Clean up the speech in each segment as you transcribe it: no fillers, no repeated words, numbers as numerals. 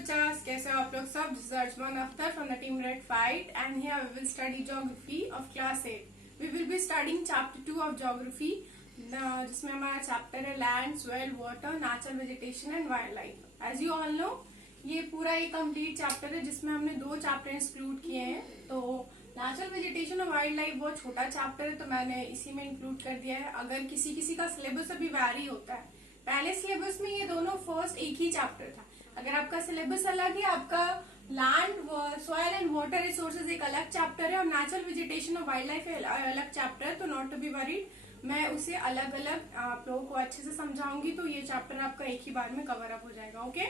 बच्चास, कैसे हो आप लोग सब? This is Arjman Akhtar from the team Red Fight and here we will study geography of class 8. We will be studying chapter 2 of geography जिसमें हमारा chapter है land, soil, water, natural vegetation and wildlife. As you all know ये पूरा एक complete chapter है जिसमें हमने 2 chapter include किए हैं। तो नेचुरल वेजिटेशन और वाइल्ड लाइफ बहुत छोटा चैप्टर है तो मैंने इसी में इंक्लूड कर दिया है। अगर किसी किसी का सिलेबस अभी वैरी होता है, पहले सिलेबस में ये दोनों फर्स्ट एक ही चैप्टर था। अगर आपका सिलेबस अलग है, आपका land, soil and water resources एक अलग चैप्टर है और नेचुरल वेजिटेशन और वाइल्ड लाइफ अलग चैप्टर है, तो नॉट टू बी वरीड, मैं उसे अलग अलग आप लोगों को अच्छे से समझाऊंगी तो ये चैप्टर आपका एक ही बार में कवर अप हो जाएगा। Okay,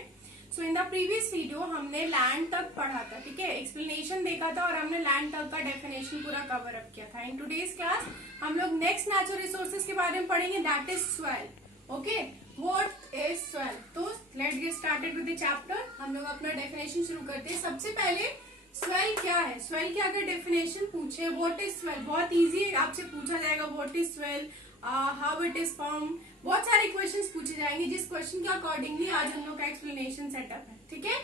so in the previous video हमने लैंड तक पढ़ा था, ठीक है, एक्सप्लेनेशन देखा था और हमने लैंड तक का डेफिनेशन पूरा कवर अप किया था। इन टुडेज क्लास हम लोग नेक्स्ट नेचुरल रिसोर्सेज के बारे में पढ़ेंगे, that is soil. Okay, what is soil? तो let's get started with the chapter. हम लोग अपना डेफिनेशन शुरू करते हैं। सबसे पहले सॉइल क्या है? सॉइल की अगर डेफिनेशन पूछे, व्हाट इज सॉइल, बहुत इजी है, आपसे पूछा जाएगा what is soil, how it is form, बहुत सारे क्वेश्चंस पूछे जाएंगे जिस क्वेश्चन के अकॉर्डिंगली आज हम लोग का एक्सप्लेनेशन सेटअप है, ठीक है।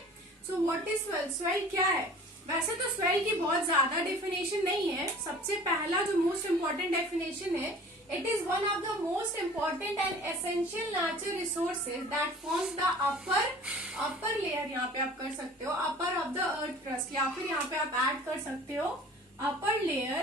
So what is soil? Soil क्या है? वैसे तो सॉइल की बहुत ज्यादा डेफिनेशन नहीं है। सबसे पहला जो मोस्ट इम्पोर्टेंट डेफिनेशन है, it is one of the most important and essential natural resources that forms the upper layer, यहाँ पे आप कर सकते हो upper of the earth crust, या फिर यहाँ पे आप ऐड कर सकते हो upper layer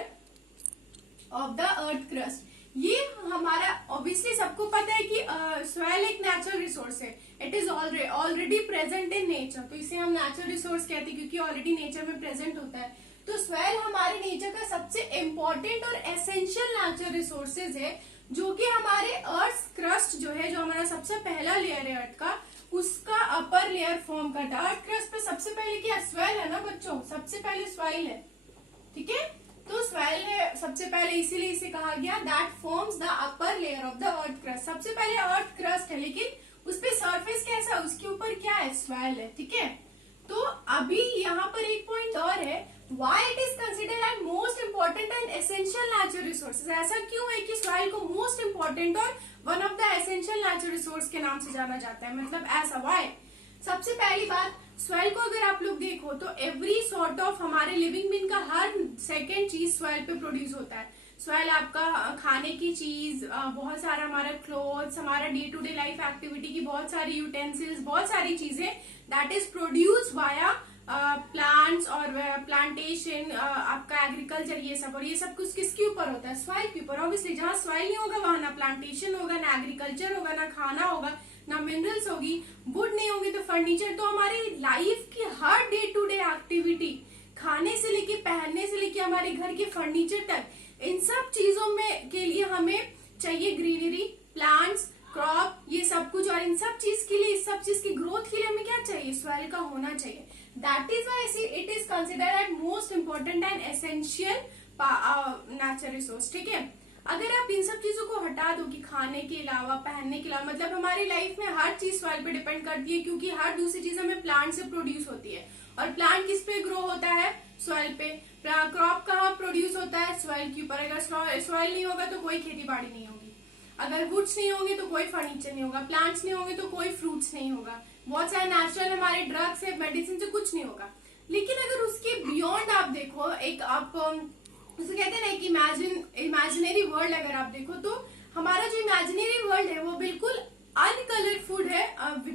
of the earth crust। ये हमारा ऑब्वियसली सबको पता है कि सॉइल एक नेचुरल रिसोर्स है, it is already present in nature, तो इसे हम नेचुरल रिसोर्स कहते हैं क्योंकि ऑलरेडी नेचर में प्रेजेंट होता है। तो सॉइल हमारे नेचर का सबसे इम्पोर्टेंट और एसेंशियल नेचुरल रिसोर्सेज है, जो कि हमारे अर्थ क्रस्ट जो है, जो हमारा सबसे पहला लेयर है अर्थ का, उसका अपर लेयर फॉर्म करता है। अर्थ क्रस्ट पे सबसे पहले क्या सॉइल है ना बच्चों, सबसे पहले सॉइल है, ठीक है। तो सॉइल है सबसे पहले, इसीलिए इसे कहा गया that forms the upper layer of the earth crust. सबसे पहले अर्थ क्रस्ट है, लेकिन उस पे सरफेस कैसा, उसके ऊपर क्या है, सॉइल है, ठीक है। तो अभी यहाँ पर एक पॉइंट और है, why it is considered as most important and essential natural resources। ऐसा क्यों है कि सॉइल को मोस्ट इम्पोर्टेंट और one of the essential natural resource के नाम से जाना जाता है, मतलब ऐसा why? सबसे पहली बात, सॉइल को अगर आप लोग देखो तो एवरी सॉर्ट ऑफ हमारे लिविंग बीइंग का हर सेकेंड चीज सॉइल पे प्रोड्यूस होता है। सॉइल आपका खाने की चीज, बहुत सारा हमारा क्लोथ्स, हमारा day to day life activity की बहुत सारी यूटेंसिल्स, बहुत सारी चीजें that is produce via plants और प्लांटेशन, आपका एग्रीकल्चर, ये सब कुछ किसके ऊपर होता है, सॉइल के ऊपर। ऑब्वियसली जहाँ सॉइल नहीं होगा वहां ना प्लांटेशन होगा, ना एग्रीकल्चर होगा, ना खाना होगा, ना मिनरल्स होगी, वुड नहीं होगी तो फर्नीचर। तो हमारी लाइफ की हर डे टू डे एक्टिविटी, खाने से लेके पहनने से लेके हमारे घर के फर्नीचर तक, इन सब चीजों में के लिए हमें चाहिए ग्रीनरी, प्लांट्स, क्रॉप, ये सब कुछ। और इन सब चीज के लिए, इस सब चीज की ग्रोथ के लिए हमें क्या चाहिए, सॉइल का होना चाहिए। That is why it is considered as most important and essential natural resource, ठीक है। अगर आप इन सब चीजों को हटा दो कि खाने के अलावा, पहनने के अलावा, मतलब हमारी लाइफ में हर चीज सॉइल पे डिपेंड करती है, क्योंकि हर दूसरी चीज हमें प्लांट से प्रोड्यूस होती है। और प्लांट किस पे ग्रो होता है, सॉइल पे। क्रॉप कहाँ प्रोड्यूस होता है, सॉइल के ऊपर। अगर सॉइल नहीं होगा तो कोई खेती बाड़ी नहीं होगी, अगर वुड्स नहीं होंगे तो कोई फर्नीचर नहीं होगा, प्लांट्स नहीं होंगे तो कोई फ्रूट्स नहीं होगा, बहुत सारे नेचुरल हमारे ड्रग्स से, मेडिसिन से कुछ नहीं होगा। लेकिन अगर उसके बियॉन्ड आप देखो, एक आप उसे कहते हैं ना एक इमेजिनरी वर्ल्ड, अगर आप देखो तो हमारा जो इमेजिनरी वर्ल्ड है वो बिल्कुल अनकलरफुल है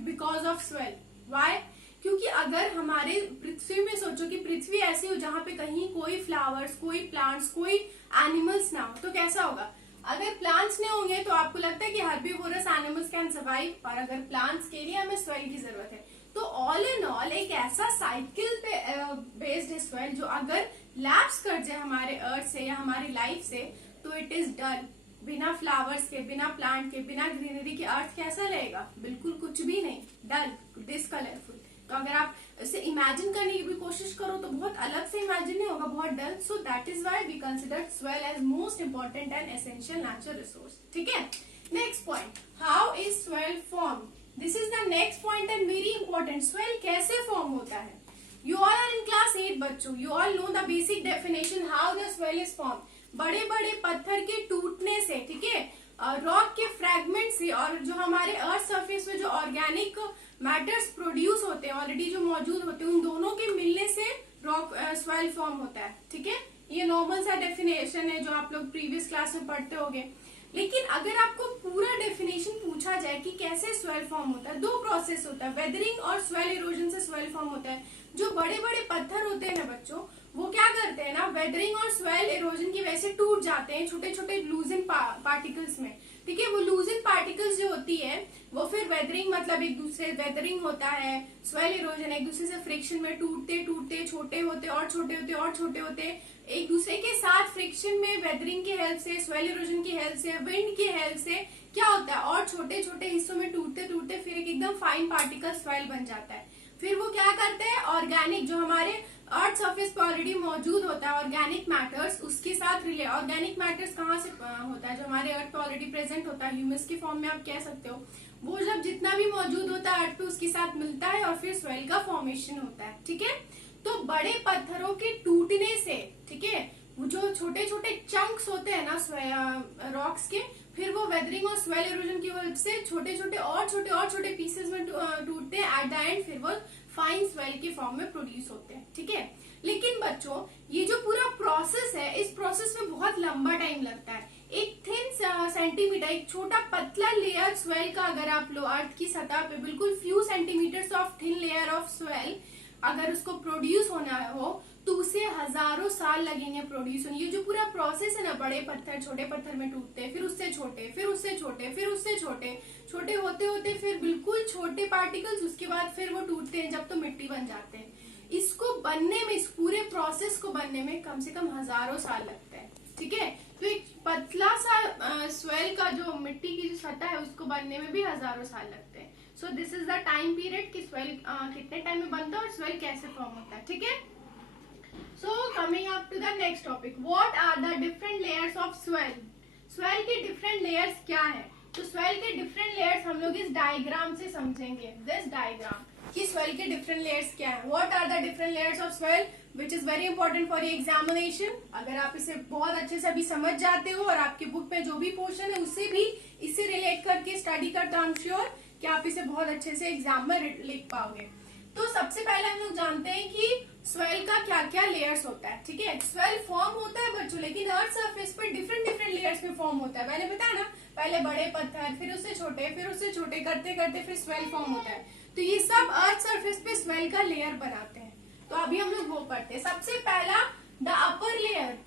बिकॉज ऑफ सॉइल। व्हाई? क्योंकि अगर हमारे पृथ्वी में सोचो कि पृथ्वी ऐसी हो जहाँ पे कहीं कोई फ्लावर्स, कोई प्लांट्स, कोई एनिमल्स ना हो, तो कैसा होगा? अगर प्लांट्स नहीं होंगे तो आपको लगता है कि हर्बीवोरस एनिमल्स कैन सर्वाइव, और अगर प्लांट्स के लिए हमें सॉइल की जरूरत है। तो ऑल इन ऑल एक ऐसा साइकिल पे बेस्ड है सॉइल, जो अगर लैप्स कर जाए हमारे अर्थ से या हमारी लाइफ से तो इट इज डन। बिना फ्लावर्स के, बिना प्लांट के, बिना ग्रीनरी के अर्थ कैसा लगेगा? बिल्कुल कुछ भी नहीं, डल, डिसकलरफुल। तो अगर आप इसे इमेजिन करने की भी कोशिश करो तो बहुत अलग से इमेजिन नहीं होगा, बहुत dull. So that is why we consider soil as most important and essential natural resource, ठीक है। Next point, how is soil form? This is the next point and very important. Soil कैसे form होता है? You all are in class 8 बच्चों, you all know the basic definition how the soil is form. बड़े बड़े पत्थर के टूटने से, ठीक है, रॉक के फ्रैगमेंट से, और जो हमारे अर्थ सरफेस में जो ऑर्गेनिक मैटर्स प्रोड्यूस होते हैं ऑलरेडी जो मौजूद होते हैं, उन दोनों के मिलने से रॉक स्वेल फॉर्म होता है। ठीक है, ये नॉर्मल सा डेफिनेशन है जो आप लोग प्रीवियस क्लास में पढ़ते होंगे। लेकिन अगर आपको पूरा डेफिनेशन पूछा जाए कि कैसे स्वेल फॉर्म होता है, दो प्रोसेस होता है, वेदरिंग और स्वेल इरोजन से स्वेल फॉर्म होता है। जो बड़े बड़े पत्थर होते हैं ना बच्चों, वो क्या करते हैं ना, वेदरिंग और स्वेल इरोजन की वजह से टूट जाते हैं छोटे छोटे लूजन पार्टिकल्स में। ठीक है, वो लूजन पार्टिकल्स जो होती है वो फिर वेदरिंग मतलब एक दूसरे वेदरिंग होता है, स्वेल इरोजन एक दूसरे से फ्रिक्शन में टूटते टूटते छोटे होते और छोटे होते और छोटे होते, एक दूसरे के साथ फ्रिक्शन में वेदरिंग की हेल्प से, स्वेल इरोजन की हेल्प से, विंड की हेल्प से क्या होता है, और छोटे छोटे हिस्सों में टूटते टूटते फिर एक एकदम फाइन पार्टिकल स्वेल बन जाता है। फिर वो क्या करते हैं, ऑर्गेनिक जो हमारे अर्थ सरफेस पे ऑलरेडी मौजूद होता है ऑर्गेनिक मैटर्स, उसके साथ रिलेट, ऑर्गेनिक मैटर्स कहाँ से होता है, जो हमारे अर्थ पे ऑलरेडी प्रेजेंट होता है, ह्यूमस के फॉर्म में आप कह सकते हो, वो जब जितना भी मौजूद होता है अर्थ पे उसके साथ मिलता है और फिर स्वेल का फॉर्मेशन होता है। ठीक है, तो बड़े पत्थरों के टूटने से, ठीक है, वो जो छोटे छोटे चंक्स होते हैं ना रॉक्स के, फिर वो वेदरिंग और स्वेल इरोजन की वजह से छोटे छोटे और छोटे पीसेस में टूटते हैं, एट द एंड फिर वो फाइन स्वेल के फॉर्म में प्रोड्यूस होते हैं। ठीक है, लेकिन बच्चों ये जो पूरा प्रोसेस है, इस प्रोसेस में बहुत लंबा टाइम लगता है। एक थिन सेंटीमीटर, एक छोटा पतला लेयर स्वेल का अगर आप लो अर्थ की सतह पे बिल्कुल few centimetres of thin layer of soil अगर उसको प्रोड्यूस होना हो तो उसे हजारों साल लगेंगे प्रोड्यूस होने। ये जो पूरा प्रोसेस है ना, बड़े पत्थर छोटे पत्थर में टूटते हैं, फिर उससे छोटे, फिर उससे छोटे, फिर उससे छोटे, छोटे होते होते फिर बिल्कुल छोटे पार्टिकल्स, उसके बाद फिर वो टूटते हैं जब तो मिट्टी बन जाते हैं। इसको बनने में, इस पूरे प्रोसेस को बनने में कम से कम हजारों साल लगता है। ठीक है, तो एक पतला सा स्वेल का जो मिट्टी की जो सतह है उसको बनने में भी हजारों साल लगते हैं। So this is the time period कि स्वेल कितने टाइम में बनता है और स्वेल कैसे फॉर्म होता है। ठीक है, so coming up to the next topic, what are the different layers of soil. Soil के डिफरेंट लेयर्स क्या है, तो स्वेल के डिफरेंट लेयर्स हम लोग इस डायग्राम से समझेंगे, दिस डायग्राम, कि स्वेल के डिफरेंट लेयर्स क्या है। What are the different layers of soil, which is very important for examination. अगर आप इसे बहुत अच्छे से अभी समझ जाते हो और आपके बुक में जो भी पोर्शन है उससे भी इससे रिलेट करके स्टडी करते हो, आई एम श्योर कि आप इसे बहुत अच्छे से एग्जाम में लिख पाओगे। तो सबसे पहले हम लोग जानते हैं कि स्वेल का क्या क्या लेयर्स होता है। ठीक है, स्वेल फॉर्म होता है बच्चों, लेकिन अर्थ सरफेस पर डिफरेंट डिफरेंट लेयर्स में फॉर्म होता है। मैंने बताया ना, पहले बड़े पत्थर, फिर उससे छोटे, फिर उससे छोटे करते करते फिर स्वेल फॉर्म होता है। तो ये सब अर्थ सरफेस पे स्वेल का लेयर बनाते हैं। तो अभी हम लोग वो पढ़ते हैं। सबसे पहला द अपर लेयर,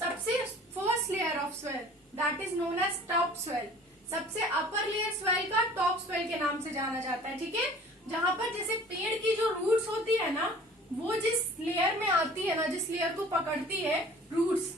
सबसे first layer of soil, that is known as top soil. सबसे अपर लेयर स्वेल का टॉप स्वेल के नाम से जाना जाता है। ठीक है, जहां पर जैसे पेड़ की जो रूट्स होती है ना, वो जिस लेयर में आती है ना, जिस लेयर को पकड़ती है रूट्स,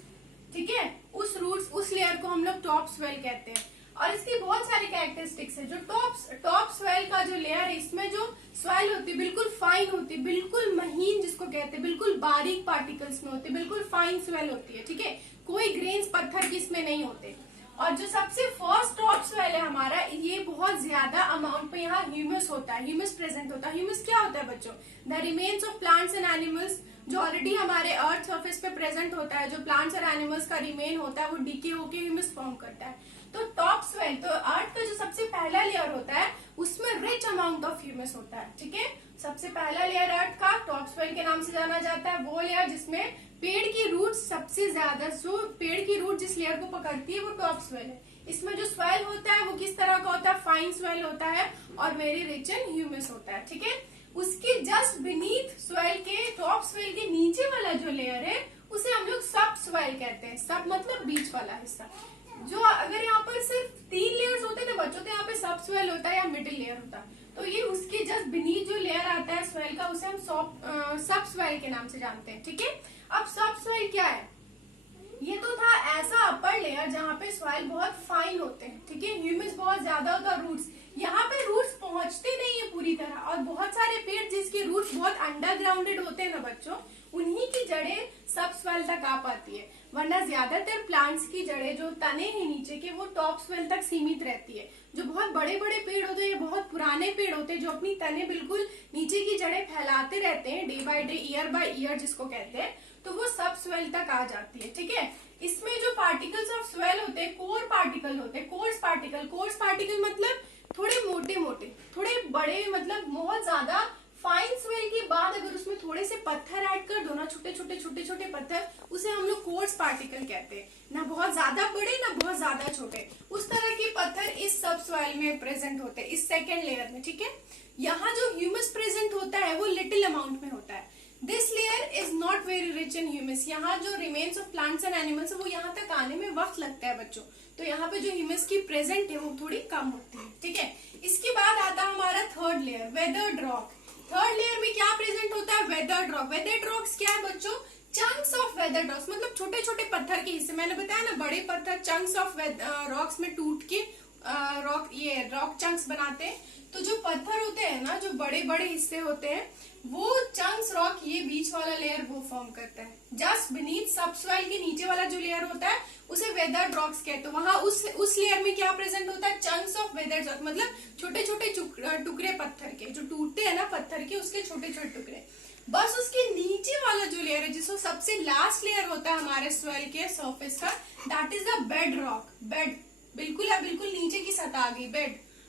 ठीक है, उस लेयर को हम लोग टॉप स्वेल कहते हैं। और इसकी बहुत सारी कैरेक्टरिस्टिक्स है। जो टॉप स्वेल का जो लेयर है, इसमें जो स्वेल होती है बिल्कुल फाइन होती है, बिल्कुल महीन जिसको कहते हैं, बिल्कुल बारीक पार्टिकल्स में होती है, बिल्कुल फाइन स्वेल होती है। ठीक है, कोई ग्रेन्स पत्थर की इसमें नहीं होते। और जो सबसे फर्स्ट टॉप स्वेल है हमारा, ये बहुत ज्यादा अमाउंट पे यहाँ ह्यूमस होता है, ह्यूमस प्रेजेंट होता है। ह्यूमस क्या होता है बच्चों, the remains of plants and animals, जो ऑलरेडी हमारे अर्थ सरफेस पे प्रेजेंट होता है, जो प्लांट्स और एनिमल्स का रिमेन होता है, वो डीके होके ह्यूमस फॉर्म करता है। तो टॉप स्वेल, तो अर्थ का जो सबसे पहला लेयर होता है उसमें रिच अमाउंट ऑफ ह्यूमस होता है। ठीक है, सबसे पहला लेयर अर्थ का टॉप स्वेल के नाम से जाना जाता है। वो लेयर जिसमें पेड़ की रूट सबसे ज्यादा, जो पेड़ की रूट जिस लेयर को पकड़ती है वो टॉप स्वेल है। इसमें जो स्वेल होता है वो किस तरह का होता है, फाइन स्वेल होता है और वेरी रिच इन ह्यूमस होता है। ठीक है, उसके जस्ट बीनीथ स्वेल के, टॉप स्वेल के नीचे वाला जो लेयर है उसे हम लोग सब स्वेल कहते हैं। सब मतलब बीच वाला हिस्सा। जो अगर यहाँ पर सिर्फ 3 लेयर्स होते हैं ना बच्चों, तो यहाँ पे सब स्वेल होता है या मिडिल लेयर होता है। तो ये उसके जस्ट बीनीथ जो लेयर आता है स्वेल का, उसे हम सब स्वेल के नाम से जानते हैं। ठीक है, अब सब स्वेल क्या है, ये तो था ऐसा अपर लेयर जहाँ पे स्वेल बहुत फाइन होते हैं। ठीक है, ह्यूमस बहुत ज्यादा होता है, रूट्स यहाँ पे रूट्स पहुंचते नहीं है पूरी तरह, और बहुत सारे पेड़ जिसके रूट्स बहुत अंडरग्राउंडेड होते हैं ना बच्चों, उन्हीं की जड़ें सब स्वेल तक आ पाती है। वरना ज्यादातर प्लांट्स की जड़ें जो तने हैं नीचे के, वो टॉप स्वेल तक सीमित रहती है। जो बहुत बड़े बड़े पेड़ होते हैं, बहुत पुराने पेड़ होते हैं, जो अपनी तने बिल्कुल नीचे की जड़ें फैलाते रहते हैं day by day, year by year जिसको कहते हैं, तो वो सब स्वेल तक आ जाती है। ठीक है, इसमें जो पार्टिकल्स ऑफ स्वेल होते हैं, कोर पार्टिकल होते हैं, कोर्स पार्टिकल मतलब थोड़े मोटे मोटे, थोड़े बड़े, मतलब बहुत ज्यादा फाइन स्वेल के बाद अगर उसमें थोड़े से पत्थर ऐड कर दो ना, छोटे छोटे छोटे छोटे पत्थर, उसे हम लोग कोर्स पार्टिकल कहते हैं। ना बहुत ज्यादा बड़े ना बहुत ज्यादा छोटे, उस तरह के पत्थर इस सब सॉइल में प्रेजेंट होते हैं, इस सेकेंड लेयर में। ठीक है, यहाँ जो ह्यूमस प्रेजेंट होता है वो लिटिल अमाउंट में होता है। This layer is not very rich in humus. यहाँ जो remains of plants and animals है वो यहाँ तक आने में वक्त लगता है बच्चों, तो यहाँ पे जो ह्यूमस की प्रेजेंट है वो थोड़ी कम होती है। ठीक है, इसके बाद आता है हमारा third layer, weathered rock. Third layer में क्या प्रेजेंट होता है? Weathered rock. वेदर्ड रॉक्स क्या है बच्चों? चंक्स ऑफ वेदर्ड रॉक्स, मतलब छोटे छोटे पत्थर के हिस्से। मैंने बताया ना, बड़े पत्थर चंक्स ऑफ रॉक्स में टूट के रॉक चंक्स बनाते हैं। तो जो पत्थर होते हैं ना, जो बड़े बड़े हिस्से होते हैं, वो चंक्स रॉक, ये बीच वाला लेयर वो फॉर्म करता है। जस्ट बीनीथ सबसॉइल के नीचे वाला जो लेयर होता है उसे वेदर्ड रॉक्स कहते हैं। वहां उस लेयर में क्या प्रेजेंट होता है? चंक्स ऑफ वेदर्ड रॉक, मतलब छोटे छोटे टुकड़े पत्थर के, जो टूटते हैं ना पत्थर के, उसके छोटे छोटे टुकड़े। बस उसके नीचे वाला जो लेयर है, जिसको सबसे लास्ट लेयर होता है हमारे सॉइल के सरफेस का, that is the bed rock. Bed बिल्कुल है, बिल्कुल नीचे की सतह आ गई,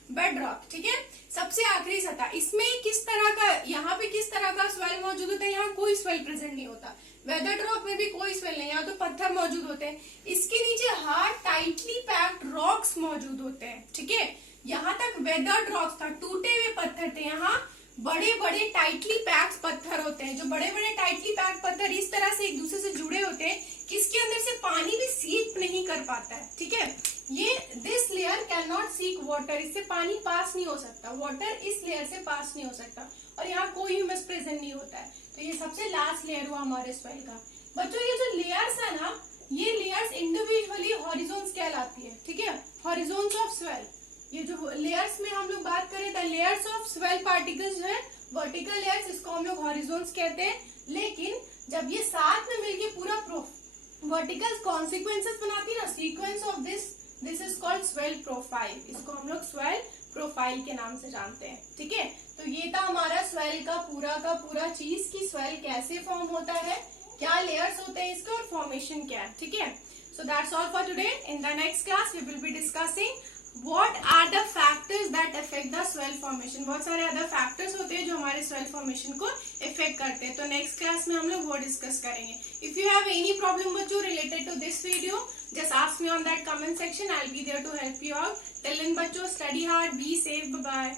बेड रॉक। ठीक है, सबसे आखिरी सतह। इसमें किस तरह का, यहाँ पे किस तरह का सॉइल मौजूद होता है? यहाँ कोई सॉइल प्रेजेंट नहीं होता। वेदर्ड रॉक में भी कोई सॉइल नहीं, यहाँ तो पत्थर मौजूद होते हैं। इसके नीचे हार्ड टाइटली पैक्ड रॉक्स मौजूद होते हैं। ठीक है, यहाँ तक वेदर्ड रॉक्स था, टूटे हुए पत्थर थे। यहाँ बड़े बड़े टाइटली पैक्ड पत्थर होते हैं। जो बड़े बड़े टाइटली पैक्ड पत्थर इस तरह से एक दूसरे से जुड़े होते हैं कि इसके अंदर से पानी भी सीप नहीं कर पाता है। ठीक है, ये this layer can not seek water, इससे पानी पास नहीं हो सकता, वाटर इस लेयर से पास नहीं हो सकता, और यहाँ कोई ह्यूमस प्रेजेंट नहीं होता है। तो ये सबसे लास्ट लेयर हुआ हमारे सॉइल का। बच्चों ये जो लेयर्स है ना, ये लेयर्स इंडिविजुअली हॉरिजोन्स कहलाती है। ठीक है, हॉरिजोन्स ऑफ सॉइल। ये जो लेयर्स में हम लोग बात करें, the layers of soil particles जो है वर्टिकल लेयर्स, इसको हम लोग हॉरिजोन्स कहते हैं। लेकिन जब ये साथ में मिलके पूरा वर्टिकल कॉन्सिक्वेंसेस बनाती है ना, sequence of this is called soil profile. इसको हम लोग सॉइल प्रोफाइल के नाम से जानते हैं। ठीक है, तो ये था हमारा सॉइल का पूरा चीज की सॉइल कैसे फॉर्म होता है, क्या लेयर्स होते हैं इसके, और फॉर्मेशन क्या है। ठीक है, so that's all for today. In the next class we will be discussing What are the factors that affect the soil formation? बहुत सारे अदर फैक्टर्स होते हैं जो हमारे soil formation को इफेक्ट करते हैं। तो नेक्स्ट क्लास में हम लोग वो डिस्कस करेंगे। If you have any problem बच्चों related to this video, just ask me on that comment section. I'll be there to help you out. Till then बच्चों, study hard, be safe, bye bye.